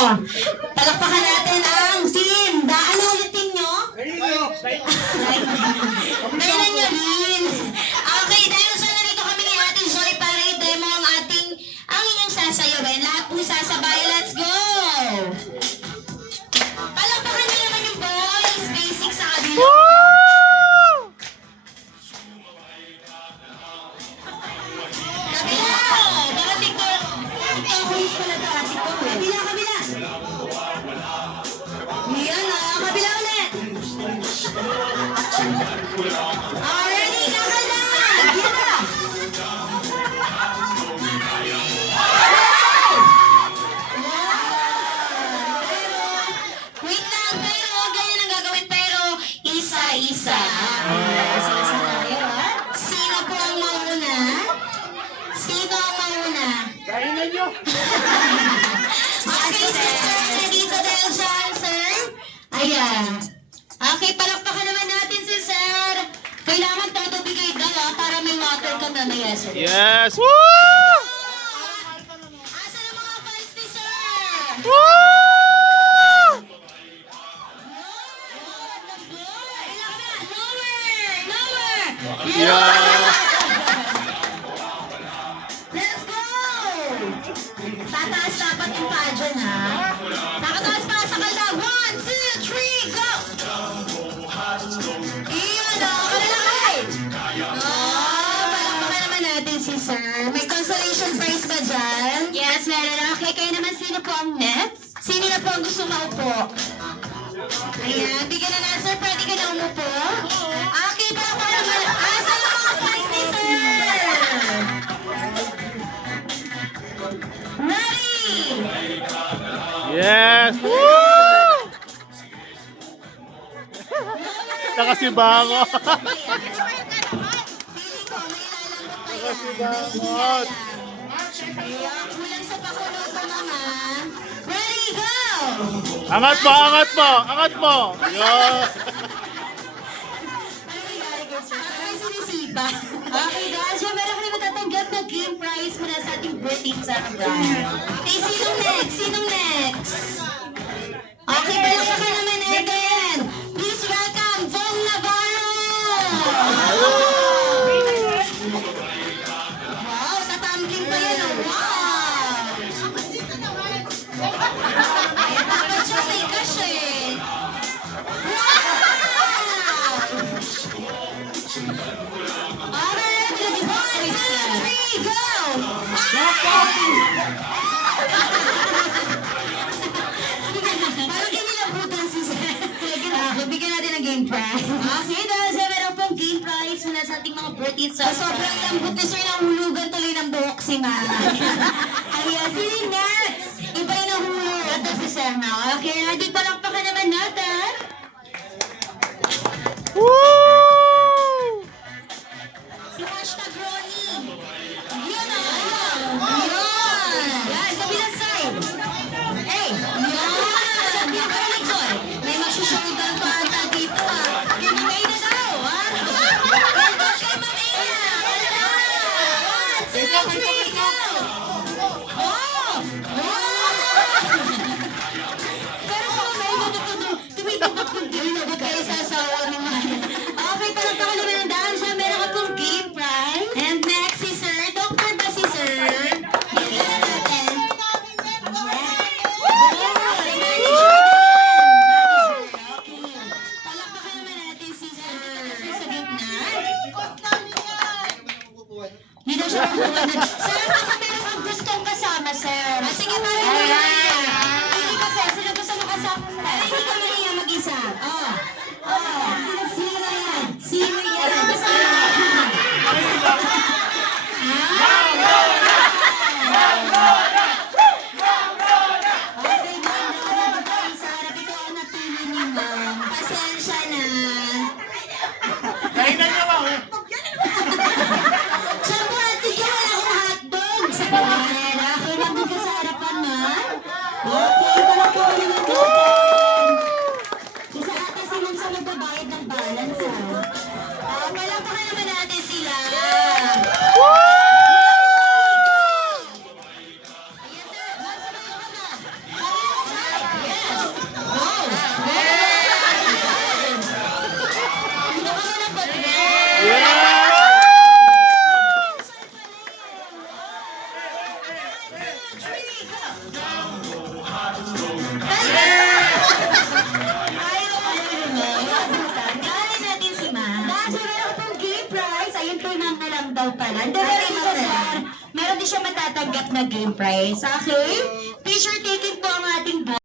Palakpakan natin ang team. Ano ulit team nyo? Kailan nyo rin? Okay, dahil sa narito kami ni Ate Joy para i-demo ang inyong sasayawin. Lahat po sasabay. Let's go! Palakpakan nyo naman yung boys. Basic sa kabila. Kabila! Baka TikTok. TikTok pala ito. TikTok. Kabila, kabila. Yan o. Kabila ulit. Already, kakal na. Yan na. Wait lang, pero ganyan ang gagawin, pero isa-isa. Isa-isa tayo, ha? Sino po ang mauna? Sino ang mauna? Kainan nyo! Okay, sir. Nandito dahil siya, sir. Ayan. Okay, palakpakan naman natin si sir. Kailangan todo bigay dala para may water ka mamaya, sir. Yes! Woo! Asa na mga fans ni sir? Woo! Yeah! Let's go! Tataas dapat yung paa dyan, ha? Nakataas pa sa kalda. 1, 2, 3, go! Iyon, o. Kalalakay! Palakpakan naman natin si sir. May consolation prize ba dyan? Yes, meron. Okay, kayo naman, sino po ang next? Sino na po ang gusto maupo? Ayan, bigyan na na, sir. Pwede ka na umupo? Okay, palakpakan naman. Asa yung mga fans ni sir? Ready! Yes! Woo! Nakasibango! Nakasibangot! Kulang sa pakulo ko, mama. Ready, go! Angat mo! Angat mo! Angat mo! Yeah. Parang sinisipa. Okay, guys. So, meron ka na matatanggap na game prize mula sa ating birthday celebrant. Okay, sinong next? Sinong next? Okay, palakpakan naman natin. Please welcome Vong Navarro! Wow, tatambling pa yan. Oh. Wow! Ay, dapat siya may cash eh. Wow! Alright, 1, 2, 3, go! Parang kinilabutan si Sir. Bigyan natin ng game prize. Okay, dahil sa meron pong game prize mula sa ating mga birthday sa sobrang lambot ni Sir, nahulugan tuloy ng buhok si Ma. Ayan, sino next? Iba yung nahulog. Ito si Sir na. Okay, ready? Palakpakan naman natin. Woo! Si Hashtag Ronnie. Yun na. Yun. Yan, kabilang side. Hey, yan. Di ba ulit doon? May masushoulder pa ata dito, ha. Kay Mamay na daw, ha. Ganda kay Mamay na. Wala. 1, 2, 3, go. Oh! Pero sa Mamay, tumidot kung ginagawa kayo sa asawa ni Maya. Okay, palagpakan naman ang daan siya. Meron ka pong game prize. And next si Sir. Doctor ba si Sir? Bigyan natin. Palakpakan naman natin si Sir. Sa gitna. Hindi daw siya mabuhay. Sir, baka meron kang gustong kasama, Sir. Sige, parang hindi ka, Sir. Sino gusto mo kasama, Sir? Hindi ka mahiya mag-isa. Sino yan? Sino yan? Sino yan? Okay, ma'am. Nandito tayo sa harap. Ito ang napili ni ma'am. Pasensya na. Kainan nyo ba? Siyempre, ate ko, wala akong hotdog. Sa pangalan. Okay, nandun ka sa harapan, ma'am. Okay, palakpakan naman natin. Isa ata si ma'am sa magbabayad ng balance, ha? Palakpakan naman natin sila. Ayan, sir. Ma'am, sabayan ka na. Kabilang yun kay ma'am na lang daw pala. Hindi, meron din siya matatanggap na game prize. Okay? Picture taking po ang ating